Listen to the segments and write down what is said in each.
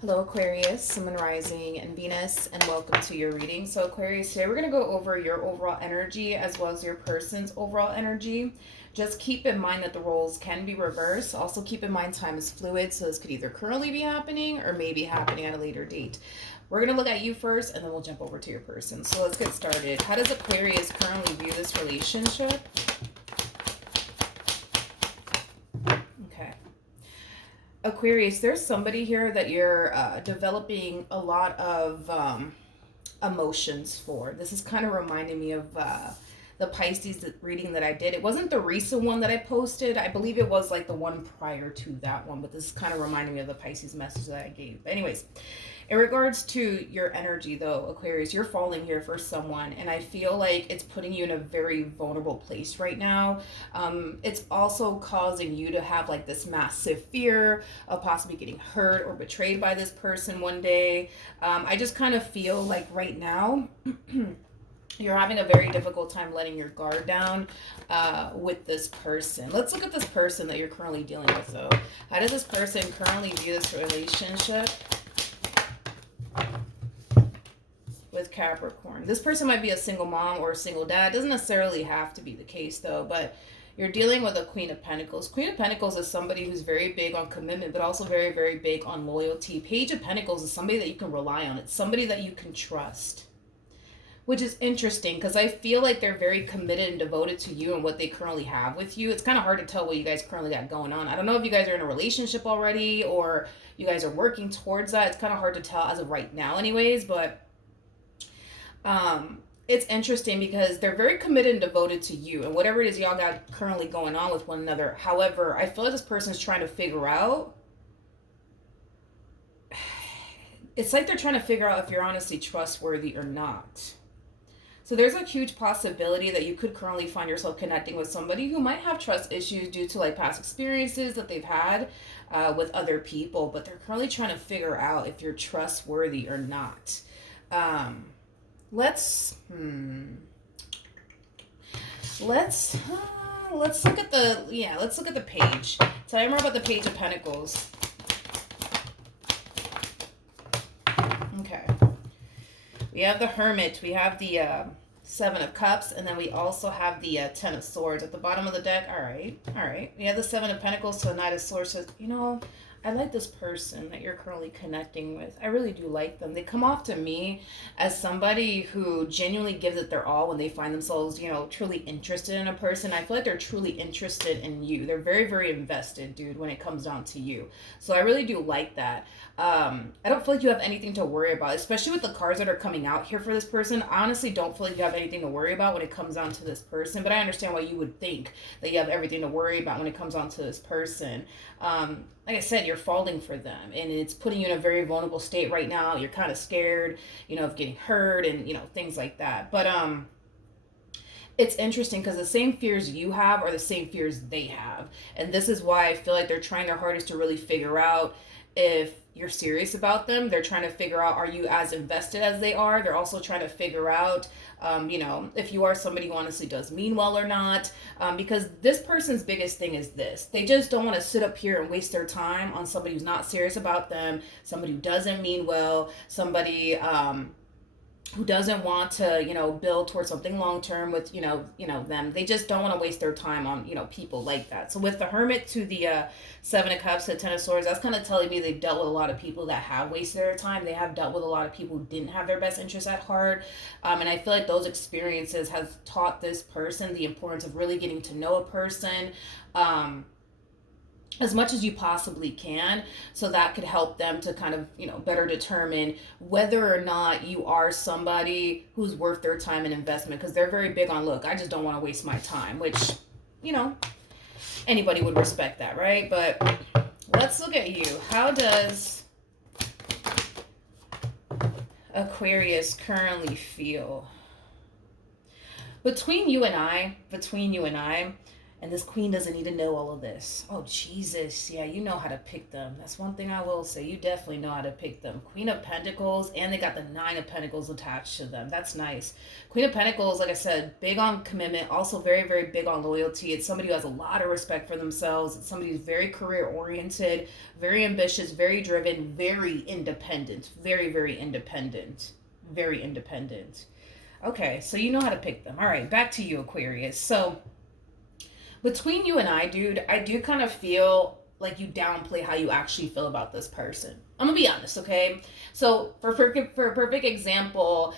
Hello Aquarius, Sun, Moon, Rising, and Venus, and welcome to your reading. So Aquarius, today we're going to go over your overall energy as well as your person's overall energy. Just keep in mind that the roles can be reversed. Also keep in mind time is fluid, so this could either currently be happening or maybe happening at a later date. We're going to look at you first and then we'll jump over to your person. So let's get started. How does Aquarius currently view this relationship? Okay. Aquarius, there's somebody here that you're developing a lot of emotions for. This is kind of reminding me of the Pisces reading that I did. It wasn't the recent one that I posted. I believe it was like the one prior to that one, but this is kind of reminding me of the Pisces message that I gave. But anyways, in regards to your energy, though, Aquarius, you're falling here for someone, and I feel like it's putting you in a very vulnerable place right now. It's also causing you to have like this massive fear of possibly getting hurt or betrayed by this person one day. I just kind of feel like right now, you're having a very difficult time letting your guard down with this person. Let's look at this person that you're currently dealing with, though. How does this person currently view this relationship with Capricorn? This person might be a single mom or a single dad. It doesn't necessarily have to be the case, though, but you're dealing with a Queen of Pentacles. Queen of Pentacles is somebody who's very big on commitment, but also very, very big on loyalty. Page of Pentacles is somebody that you can rely on. It's somebody that you can trust, which is interesting because I feel like they're very committed and devoted to you and what they currently have with you. It's kind of hard to tell what you guys currently got going on. I don't know if you guys are in a relationship already or you guys are working towards that. It's kind of hard to tell as of right now anyways, but it's interesting because they're very committed and devoted to you and whatever it is y'all got currently going on with one another. However, I feel like this person's trying to figure out, it's like they're trying to figure out if you're honestly trustworthy or not. So there's a huge possibility that you could currently find yourself connecting with somebody who might have trust issues due to like past experiences that they've had with other people, but they're currently trying to figure out if you're trustworthy or not. Let's look at the page. Tell me more about the Page of Pentacles. Okay. We have the Hermit, we have the Seven of Cups, and then we also have the Ten of Swords at the bottom of the deck. All right. We have the Seven of Pentacles, so the Knight of Swords says, I like this person that you're currently connecting with. I really do like them. They come off to me as somebody who genuinely gives it their all when they find themselves, truly interested in a person. I feel like they're truly interested in you. They're very, very invested, dude, when it comes down to you. So I really do like that. I don't feel like you have anything to worry about, especially with the cards that are coming out here for this person. I honestly don't feel like you have anything to worry about when it comes down to this person, but I understand why you would think that you have everything to worry about when it comes down to this person. Like I said, you're falling for them and it's putting you in a very vulnerable state right now. You're kind of scared, of getting hurt and, things like that. But it's interesting because the same fears you have are the same fears they have. And this is why I feel like they're trying their hardest to really figure out if you're serious about them. They're trying to figure out, are you as invested as they are? They're also trying to figure out, if you are somebody who honestly does mean well or not. Because this person's biggest thing is this. They just don't want to sit up here and waste their time on somebody who's not serious about them, somebody who doesn't mean well, somebody who doesn't want to, build towards something long term with, them. They just don't want to waste their time on, people like that. So with the Hermit to the Seven of Cups to Ten of Swords, that's kind of telling me they've dealt with a lot of people that have wasted their time. They have dealt with a lot of people who didn't have their best interests at heart. And I feel like those experiences have taught this person the importance of really getting to know a person, as much as you possibly can, so that could help them to kind of better determine whether or not you are somebody who's worth their time and investment, because they're very big on, look, I just don't want to waste my time, which anybody would respect that, right? But let's look at you. How does Aquarius currently feel? Between you and I, And this queen doesn't need to know all of this. Oh, Jesus. Yeah, you know how to pick them. That's one thing I will say. You definitely know how to pick them. Queen of Pentacles, and they got the Nine of Pentacles attached to them. That's nice. Queen of Pentacles, like I said, big on commitment. Also very, very big on loyalty. It's somebody who has a lot of respect for themselves. It's somebody who's very career-oriented, very ambitious, very driven, very independent. Very, very independent. Very independent. Okay, so you know how to pick them. All right, back to you, Aquarius. So between you and I, dude, I do kind of feel like you downplay how you actually feel about this person. I'm gonna be honest, okay? So for a perfect example,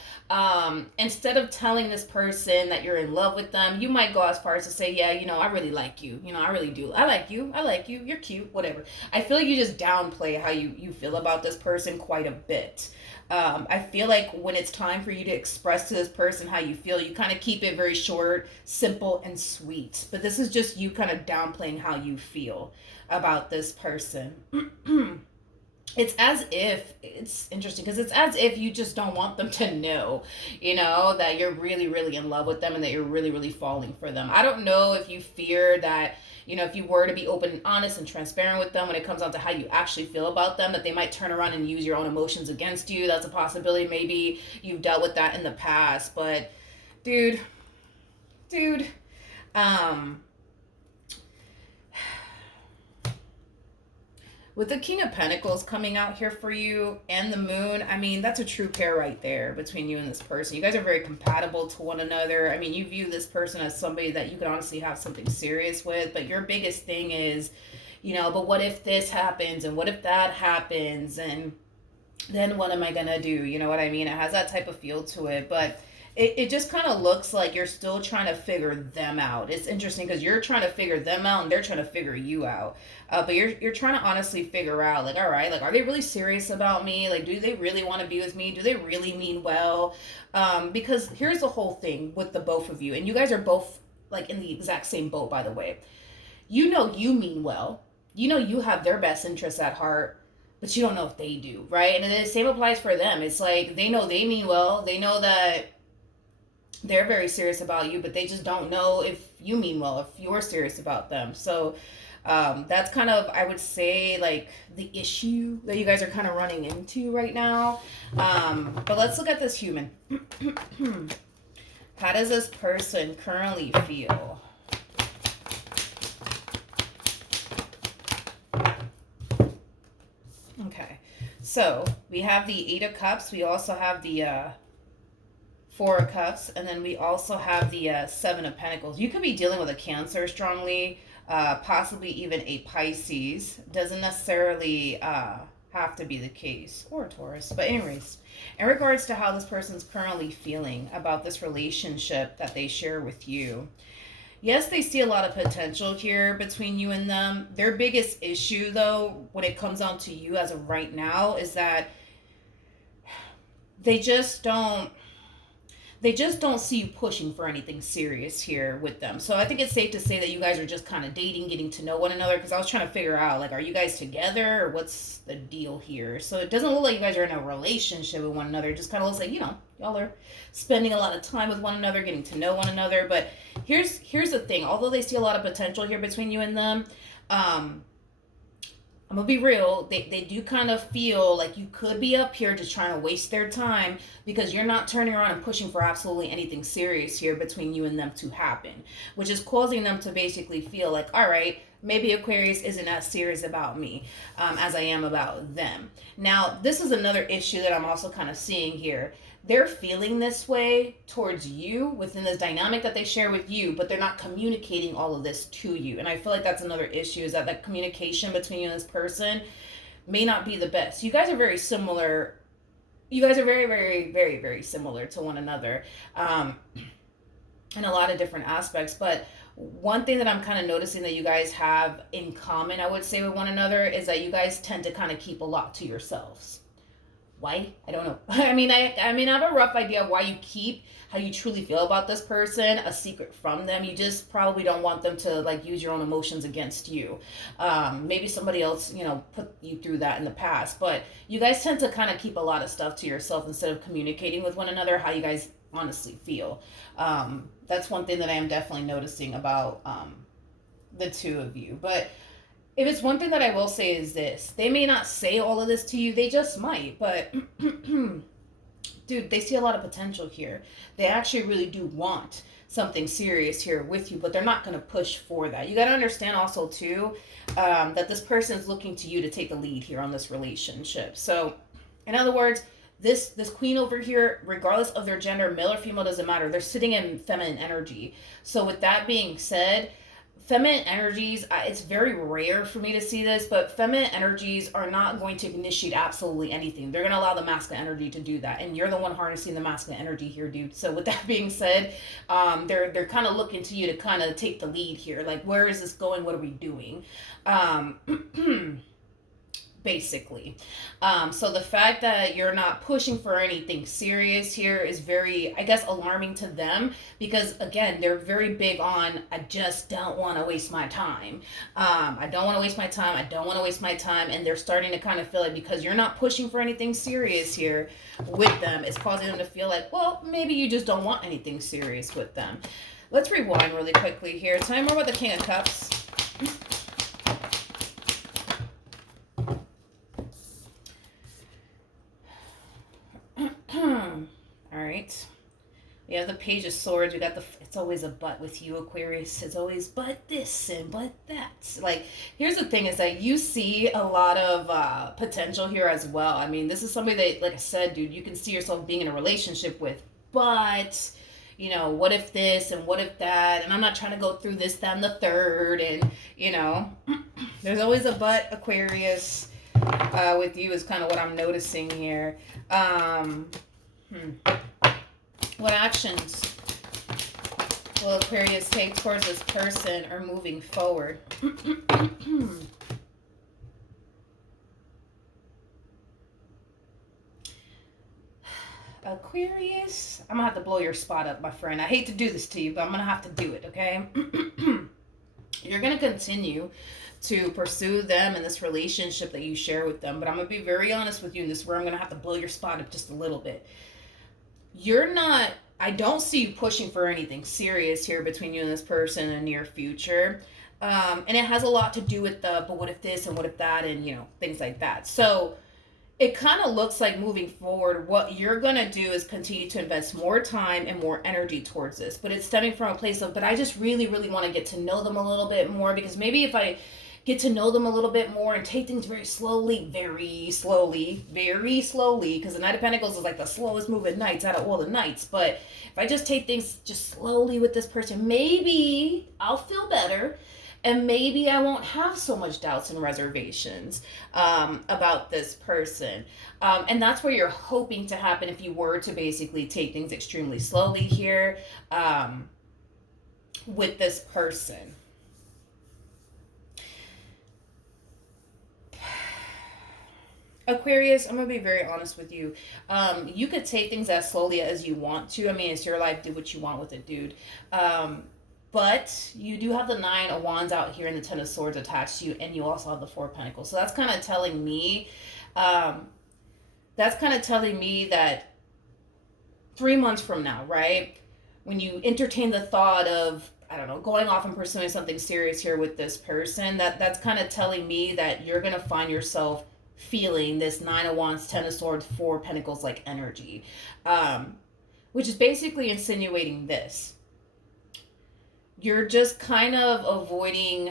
instead of telling this person that you're in love with them, you might go as far as to say, yeah, you know, I really like you. You know, I really do. I like you. I like you. You're cute. Whatever. I feel like you just downplay how you feel about this person quite a bit. I feel like when it's time for you to express to this person how you feel, you kind of keep it very short, simple, and sweet. But this is just you kind of downplaying how you feel about this person. It's as if, it's interesting because it's as if you just don't want them to know, you know, that you're really, really in love with them and that you're really, really falling for them. I don't know if you fear that, you know, if you were to be open and honest and transparent with them when it comes down to how you actually feel about them, that they might turn around and use your own emotions against you. That's a possibility. Maybe you've dealt with that in the past, but dude, with the King of Pentacles coming out here for you and the Moon, I mean, that's a true pair right there between you and this person. You guys are very compatible to one another. I mean, you view this person as somebody that you could honestly have something serious with, but your biggest thing is, you know, but what if this happens and what if that happens and then what am I going to do? You know what I mean? It has that type of feel to it, but it just kind of looks like you're still trying to figure them out. It's interesting because you're trying to figure them out and they're trying to figure you out. But you're trying to honestly figure out, like, all right, like, are they really serious about me? Like, do they really want to be with me? Do they really mean well? Because here's the whole thing with the both of you. And you guys are both, like, in the exact same boat, by the way. You know you mean well. You know you have their best interests at heart, but you don't know if they do, right? And the same applies for them. It's like they know they mean well. They know that they're very serious about you, but they just don't know if you mean well, if you're serious about them. So that's kind of, I would say, like the issue that you guys are kind of running into right now. But let's look at this human. How does this person currently feel? Okay, so we have the Eight of Cups. We also have the Four of Cups, and then we also have the Seven of Pentacles. You could be dealing with a Cancer strongly, possibly even a Pisces. Doesn't necessarily have to be the case, or a Taurus. But anyways, in regards to how this person's currently feeling about this relationship that they share with you, yes, they see a lot of potential here between you and them. Their biggest issue, though, when it comes down to you as of right now, is that they just don't see you pushing for anything serious here with them. So I think it's safe to say that you guys are just kind of dating, getting to know one another, because I was trying to figure out, like, are you guys together or what's the deal here? So it doesn't look like you guys are in a relationship with one another. It just kind of looks like, you know, y'all are spending a lot of time with one another, getting to know one another. But here's the thing. Although they see a lot of potential here between you and them, I'm gonna be real, they do kind of feel like you could be up here just trying to waste their time because you're not turning around and pushing for absolutely anything serious here between you and them to happen, which is causing them to basically feel like, all right, maybe Aquarius isn't as serious about me as I am about them. Now, this is another issue that I'm also kind of seeing here. They're feeling this way towards you within this dynamic that they share with you, but they're not communicating all of this to you. And I feel like that's another issue, is that the communication between you and this person may not be the best. You guys are very similar. You guys are very, very, very, very similar to one another in a lot of different aspects. But one thing that I'm kind of noticing that you guys have in common, I would say, with one another, is that you guys tend to kind of keep a lot to yourselves. Why? I don't know. I mean, I have a rough idea of why you keep how you truly feel about this person a secret from them. You just probably don't want them to, like, use your own emotions against you. Maybe somebody else, you know, put you through that in the past. But you guys tend to kind of keep a lot of stuff to yourself instead of communicating with one another how you guys honestly feel. That's one thing that I am definitely noticing about the two of you. But if it's one thing that I will say is this, they may not say all of this to you, they just might, but dude, they see a lot of potential here. They actually really do want something serious here with you, but they're not going to push for that. You got to understand also too, that this person is looking to you to take the lead here on this relationship. So in other words, this queen over here, regardless of their gender, male or female, doesn't matter, they're sitting in feminine energy. So with that being said, feminine energies, it's very rare for me to see this, but feminine energies are not going to initiate absolutely anything. They're going to allow the masculine energy to do that, and you're the one harnessing the masculine energy here, dude. So with that being said, they're kind of looking to you to kind of take the lead here. Like, where is this going? What are we doing? Basically. So the fact that you're not pushing for anything serious here is very, I guess, alarming to them, because again, they're very big on, I just don't want to waste my time. I don't want to waste my time. I don't want to waste my time. And they're starting to kind of feel like, because you're not pushing for anything serious here with them, it's causing them to feel like, well, maybe you just don't want anything serious with them. Let's rewind really quickly here. Tell me more about the King of Cups. All right. We have the Page of Swords. We got the, it's always a but with you, Aquarius. It's always but this and but that. Like, here's the thing is that you see a lot of potential here as well. I mean, this is somebody that, like I said, dude, you can see yourself being in a relationship with, but, you know, what if this and what if that? And I'm not trying to go through this, that, and the third. And, you know, there's always a but, Aquarius, with you is kind of what I'm noticing here. What actions will Aquarius take towards this person or moving forward? Aquarius, I'm gonna have to blow your spot up, my friend. I hate to do this to you, but I'm gonna have to do it, okay? You're gonna continue to pursue them in this relationship that you share with them, but I'm gonna be very honest with you, and this is where I'm gonna have to blow your spot up just a little bit. You're not, I don't see you pushing for anything serious here between you and this person in the near future. And it has a lot to do with the, but what if this and what if that, and, you know, things like that. So it kind of looks like moving forward, what you're going to do is continue to invest more time and more energy towards this. But it's stemming from a place of, but I just really, really want to get to know them a little bit more, because maybe if I get to know them a little bit more and take things very slowly, because the Knight of Pentacles is like the slowest moving knights out of all the knights. But if I just take things just slowly with this person, maybe I'll feel better, and maybe I won't have so much doubts and reservations about this person. And that's where you're hoping to happen if you were to basically take things extremely slowly here with this person. Aquarius, I'm going to be very honest with you. You could take things as slowly as you want to. I mean, it's your life. Do what you want with it, dude. But you do have the 9 of Wands out here and the 10 of Swords attached to you, and you also have the 4 of Pentacles. So that's kind of telling me, that 3 months from now, right, when you entertain the thought of, I don't know, going off and pursuing something serious here with this person, that's kind of telling me that you're going to find yourself feeling this 9 of Wands, 10 of Swords, 4 of Pentacles like energy, which is basically insinuating this. You're just kind of avoiding,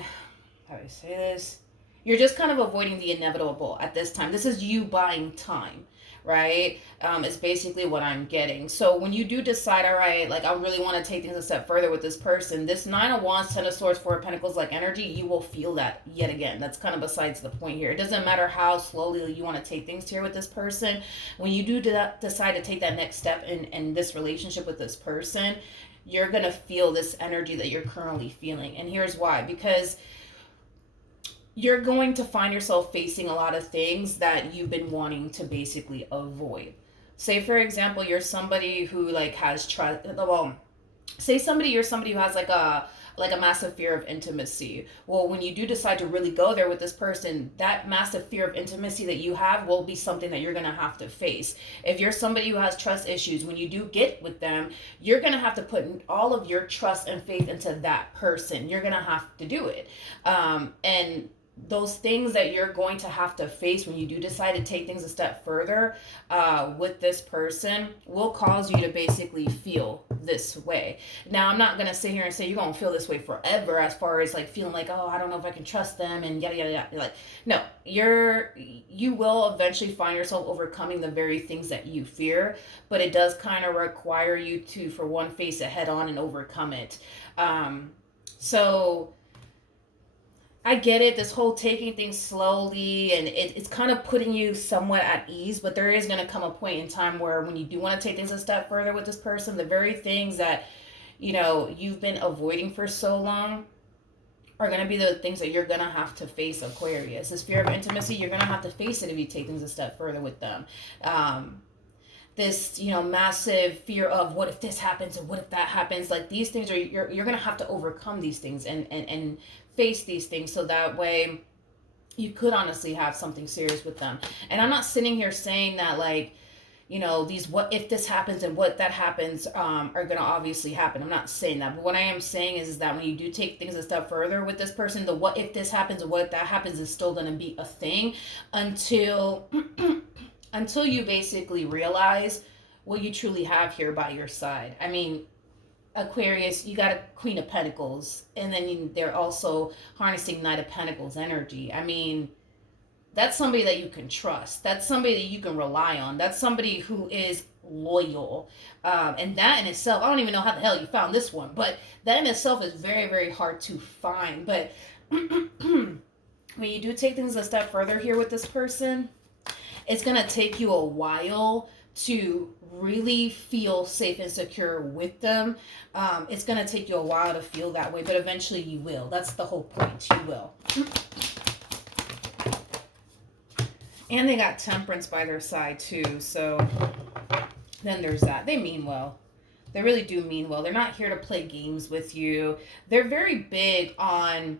how do I say this? You're just kind of avoiding the inevitable at this time. This is you buying time, right? It's basically what I'm getting. So when you do decide, all right, like I really want to take things a step further with this person, this 9 of Wands, 10 of Swords, 4 of Pentacles like energy, you will feel that yet again. That's kind of besides the point here. It doesn't matter how slowly you want to take things here with this person. When you do decide to take that next step in this relationship with this person, you're going to feel this energy that you're currently feeling. And here's why. Because you're going to find yourself facing a lot of things that you've been wanting to basically avoid. Say, for example, you're somebody who like has trust. Well, say you're somebody who has like a like a massive fear of intimacy. Well, when you do decide to really go there with this person, that massive fear of intimacy that you have will be something that you're going to have to face. If you're somebody who has trust issues, when you do get with them, you're going to have to put all of your trust and faith into that person. You're going to have to do it. And those things that you're going to have to face when you do decide to take things a step further with this person will cause you to basically feel this way. Now, I'm not going to sit here and say you're going to feel this way forever, as far as like feeling like, oh, I don't know if I can trust them and yada yada yada. Like, no, you will eventually find yourself overcoming the very things that you fear, but it does kind of require you to, for one, face it head on and overcome it. So I get it, this whole taking things slowly, and it's kind of putting you somewhat at ease, but there is going to come a point in time where when you do want to take things a step further with this person, the very things that, you've been avoiding for so long are going to be the things that you're going to have to face, Aquarius. This fear of intimacy, you're going to have to face it if you take things a step further with them. This massive fear of what if this happens and what if that happens, like these things are you're gonna have to overcome these things and face these things, so that way you could honestly have something serious with them. And I'm not sitting here saying that, like, these what if this happens and what that happens are gonna obviously happen. I'm not saying that, but what I am saying is that when you do take things a step further with this person, the what if this happens and what if that happens is still gonna be a thing until until you basically realize what you truly have here by your side. I mean, Aquarius, you got a Queen of Pentacles, and then they're also harnessing Knight of Pentacles energy. I mean, that's somebody that you can trust. That's somebody that you can rely on. That's somebody who is loyal. And that in itself, I don't even know how the hell you found this one, but that in itself is very, very hard to find. But when you do take things a step further here with this person, it's going to take you a while to really feel safe and secure with them. It's going to take you a while to feel that way, but eventually you will. That's the whole point. You will. And they got Temperance by their side too. So then there's that. They mean well. They really do mean well. They're not here to play games with you. They're very big on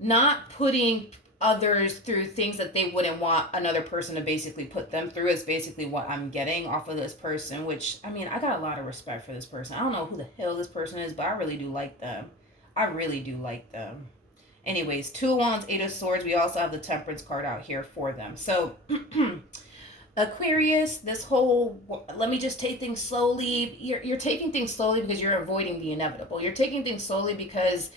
not putting others through things that they wouldn't want another person to basically put them through, is basically what I'm getting off of this person, which, I mean, I got a lot of respect for this person. I don't know who the hell this person is, but I really do like them. I really do like them. Anyways, 2 of Wands, 8 of Swords. We also have the Temperance card out here for them. So, Aquarius, this whole, let me just take things slowly. You're taking things slowly because you're avoiding the inevitable. You're taking things slowly because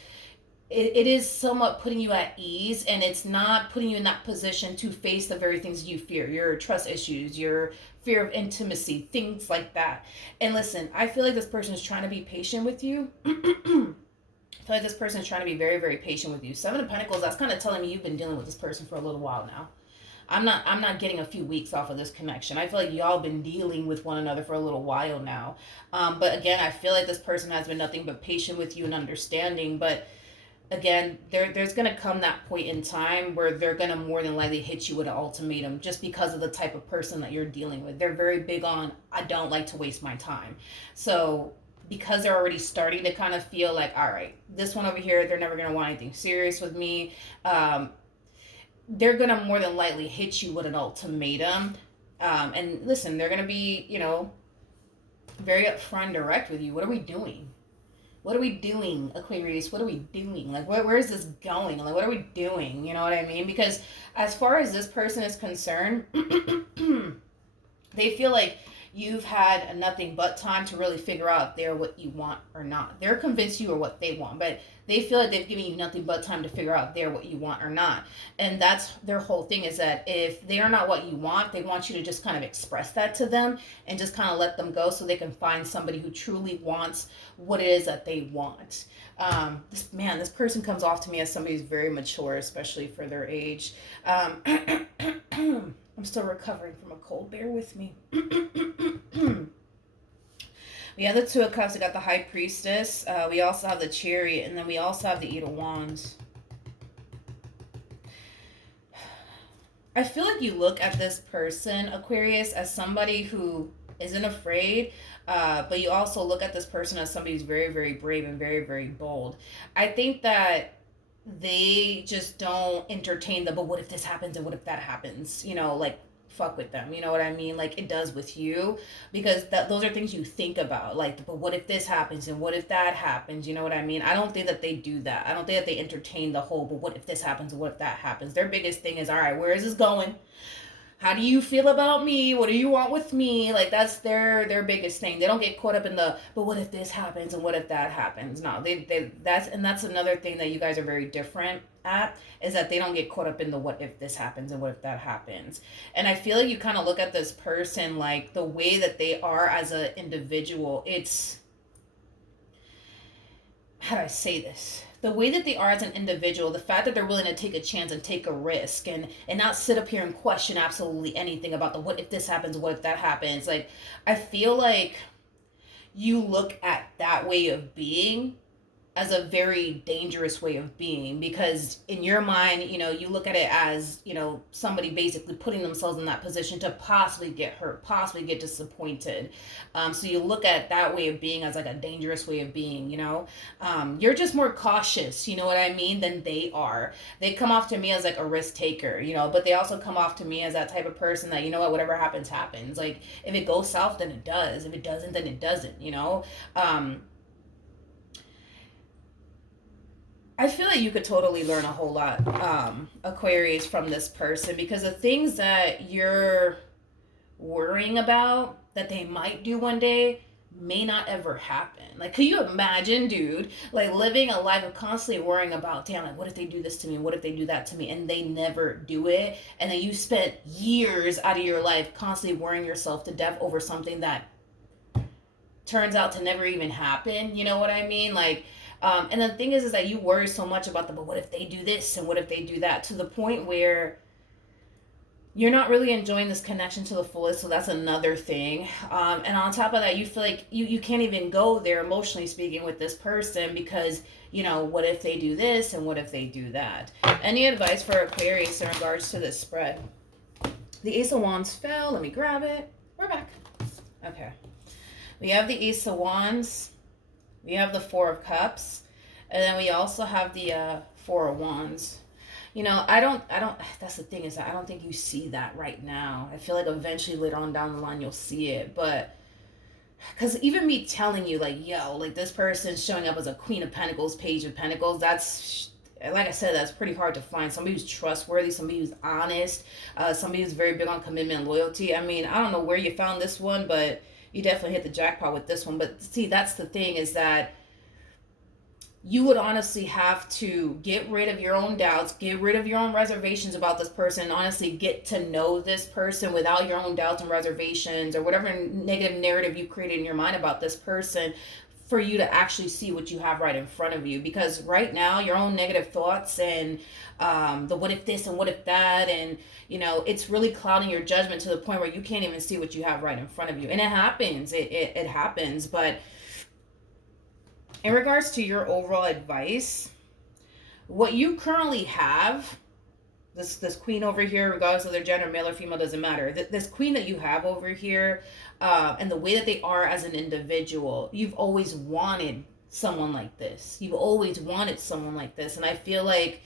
it is somewhat putting you at ease, and it's not putting you in that position to face the very things you fear, your trust issues, your fear of intimacy, things like that. And listen, I feel like this person is trying to be patient with you. I feel like this person is trying to be very, very patient with you. 7 of Pentacles, that's kind of telling me you've been dealing with this person for a little while now. I'm not getting a few weeks off of this connection. I feel like y'all been dealing with one another for a little while now. But again, I feel like this person has been nothing but patient with you and understanding. But again, there's going to come that point in time where they're going to more than likely hit you with an ultimatum, just because of the type of person that you're dealing with. They're very big on, I don't like to waste my time. So because they're already starting to kind of feel like, all right, this one over here, they're never going to want anything serious with me. They're going to more than likely hit you with an ultimatum. And listen, they're going to be, very upfront and direct with you. What are we doing? What are we doing, Aquarius? What are we doing? Like, where is this going? Like, what are we doing? You know what I mean? Because as far as this person is concerned, they feel like you've had nothing but time to really figure out if they're what you want or not. They're convinced you are what they want, but they feel like they've given you nothing but time to figure out if they're what you want or not. And that's their whole thing, is that if they are not what you want, they want you to just kind of express that to them and just kind of let them go, so they can find somebody who truly wants what it is that they want. This person comes off to me as somebody who's very mature, especially for their age. I'm still recovering from a cold. Bear with me. We have the 2 of Cups. We got the High Priestess. We also have the Chariot. And then we also have the 8 of Wands. I feel like you look at this person, Aquarius, as somebody who isn't afraid, but you also look at this person as somebody who's very, very brave and very, very bold. I think that they just don't entertain the, but what if this happens and what if that happens? Like, fuck with them. You know what I mean? Like it does with you, because those are things you think about. Like, but what if this happens and what if that happens? You know what I mean? I don't think that they do that. I don't think that they entertain the whole, but what if this happens and what if that happens? Their biggest thing is, all right, where is this going? How do you feel about me? What do you want with me? Like that's their biggest thing. They don't get caught up in the, but what if this happens and what if that happens? No, they that's another thing that you guys are very different at, is that they don't get caught up in the what if this happens and what if that happens. And I feel like you kind of look at this person, like the way that they are as an individual, it's, how do I say this? The way that they are as an individual, the fact that they're willing to take a chance and take a risk, and not sit up here and question absolutely anything about the what if this happens, what if that happens. Like, I feel like you look at that way of being as a very dangerous way of being, because in your mind, you look at it as, somebody basically putting themselves in that position to possibly get hurt, possibly get disappointed. So you look at that way of being as like a dangerous way of being. You're just more cautious, you know what I mean, than they are. They come off to me as like a risk taker, but they also come off to me as that type of person that, whatever happens, happens. Like, if it goes south, then it does. If it doesn't, then it doesn't. I feel like you could totally learn a whole lot, Aquarius, from this person, because the things that you're worrying about that they might do one day may not ever happen. Like, could you imagine, dude, like living a life of constantly worrying about, damn, like, what if they do this to me? What if they do that to me? And they never do it. And then you spent years out of your life constantly worrying yourself to death over something that turns out to never even happen. You know what I mean? Like, and the thing is that you worry so much about but what if they do this and what if they do that, to the point where you're not really enjoying this connection to the fullest. So that's another thing. And on top of that, you feel like you can't even go there, emotionally speaking, with this person, because, what if they do this and what if they do that? Any advice for Aquarius in regards to this spread? The Ace of Wands fell. Let me grab it. We're back. Okay. We have the Ace of Wands. We have the Four of Cups. And then we also have the Four of Wands. I don't, that's the thing, is that I don't think you see that right now. I feel like eventually later on down the line you'll see it. But, because even me telling you, like, yo, like this person's showing up as a Queen of Pentacles, Page of Pentacles, that's, like I said, that's pretty hard to find. Somebody who's trustworthy, somebody who's honest, somebody who's very big on commitment and loyalty. I mean, I don't know where you found this one, but you definitely hit the jackpot with this one. But see, that's the thing, is that you would honestly have to get rid of your own doubts, get rid of your own reservations about this person, and honestly get to know this person without your own doubts and reservations or whatever negative narrative you created in your mind about this person, for you to actually see what you have right in front of you. Because right now, your own negative thoughts and the what if this and what if that, and it's really clouding your judgment to the point where you can't even see what you have right in front of you. And it happens. It happens. But in regards to your overall advice, what you currently have, this queen over here, regardless of their gender, male or female, doesn't matter. This queen that you have over here, and the way that they are as an individual, you've always wanted someone like this. You've always wanted someone like this. And I feel like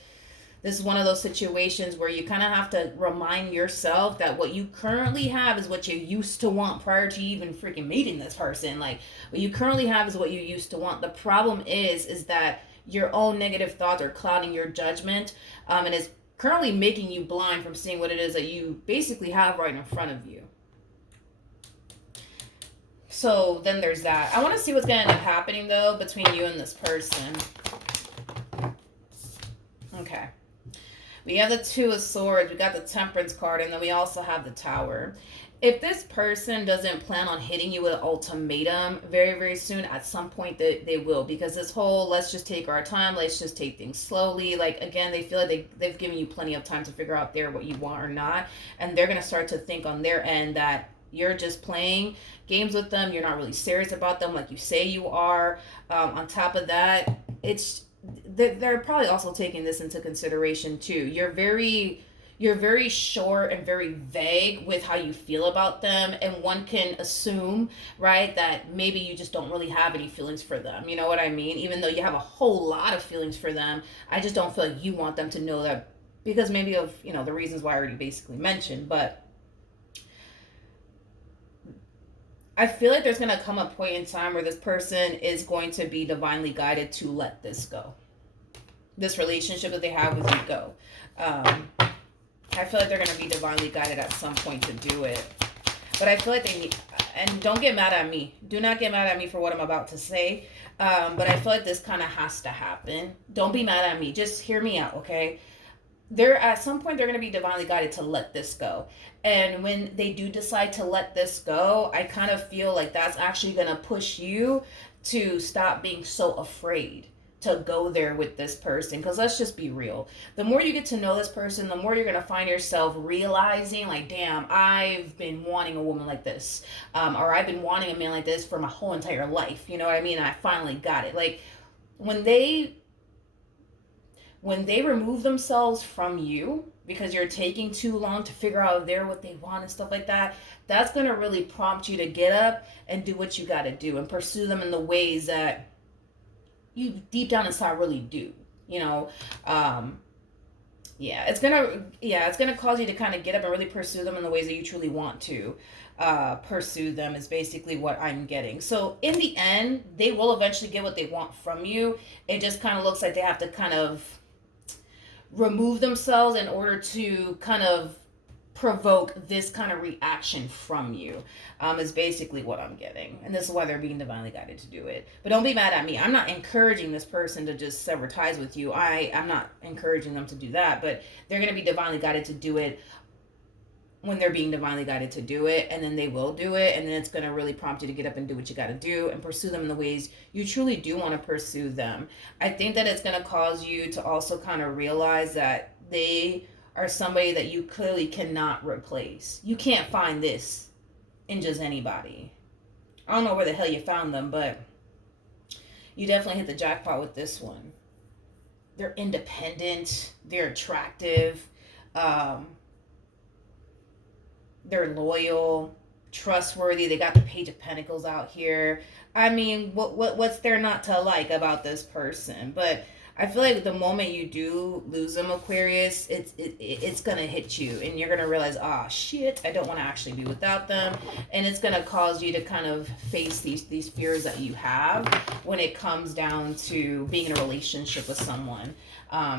this is one of those situations where you kind of have to remind yourself that what you currently have is what you used to want prior to even freaking meeting this person. Like, what you currently have is what you used to want. The problem is that your own negative thoughts are clouding your judgment, and it's currently making you blind from seeing what it is that you basically have right in front of you. So then there's that. I want to see what's going to end up happening, though, between you and this person. Okay. We have the Two of Swords, we got the Temperance card, and then we also have the Tower. If this person doesn't plan on hitting you with an ultimatum very, very soon, at some point they will. Because this whole, let's just take our time, let's just take things slowly. Like, again, they feel like they've given you plenty of time to figure out there what you want or not. And they're going to start to think on their end that you're just playing games with them. You're not really serious about them like you say you are. On top of that, they're probably also taking this into consideration too. you're very short and very vague with how you feel about them, and one can assume, right, that maybe you just don't really have any feelings for them. You know what I mean? Even though you have a whole lot of feelings for them, I just don't feel like you want them to know that, because maybe of, you know, the reasons why I already basically mentioned. But I feel like there's going to come a point in time where this person is going to be divinely guided to let this go. This relationship that they have with you go. I feel like they're going to be divinely guided at some point to do it. But I feel like they need, and don't get mad at me. Do not get mad at me for what I'm about to say. But I feel like this kind of has to happen. Don't be mad at me. Just hear me out, okay? They're at some point they're going to be divinely guided to let this go. And when they do decide to let this go, I kind of feel like that's actually going to push you to stop being so afraid to go there with this person. Because let's just be real, the more you get to know this person, the more you're going to find yourself realizing, like, damn, I've been wanting a woman like this, or I've been wanting a man like this for my whole entire life, you know what I mean? And I finally got it. Like, when they remove themselves from you because you're taking too long to figure out if they're what they want and stuff like that, that's going to really prompt you to get up and do what you got to do and pursue them in the ways that you deep down inside really do, you know. It's gonna cause you to kind of get up and really pursue them in the ways that you truly want to pursue them, is basically what I'm getting. So in the end, they will eventually get what they want from you. It just kind of looks like they have to kind of remove themselves in order to kind of provoke this kind of reaction from you, is basically what I'm getting. And this is why they're being divinely guided to do it. But don't be mad at me. I'm not encouraging this person to just sever ties with you. I'm not encouraging them to do that, but they're going to be divinely guided to do it when they're being divinely guided to do it, and then they will do it, and then it's going to really prompt you to get up and do what you got to do and pursue them in the ways you truly do want to pursue them. I think that it's going to cause you to also kind of realize that they are somebody that you clearly cannot replace. You can't find this in just anybody. I don't know where the hell you found them, but you definitely hit the jackpot with this one. They're independent. They're attractive. They're loyal, trustworthy. They got the Page of Pentacles out here. I mean, what's there not to like about this person? But I feel like the moment you do lose them, Aquarius, it's gonna hit you, and you're gonna realize, shit, I don't want to actually be without them, and it's gonna cause you to kind of face these fears that you have when it comes down to being in a relationship with someone.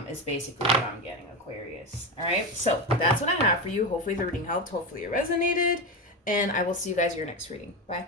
Is basically what I'm getting, Aquarius. All right, so that's what I have for you. Hopefully the reading helped. Hopefully it resonated, and I will see you guys in your next reading. Bye.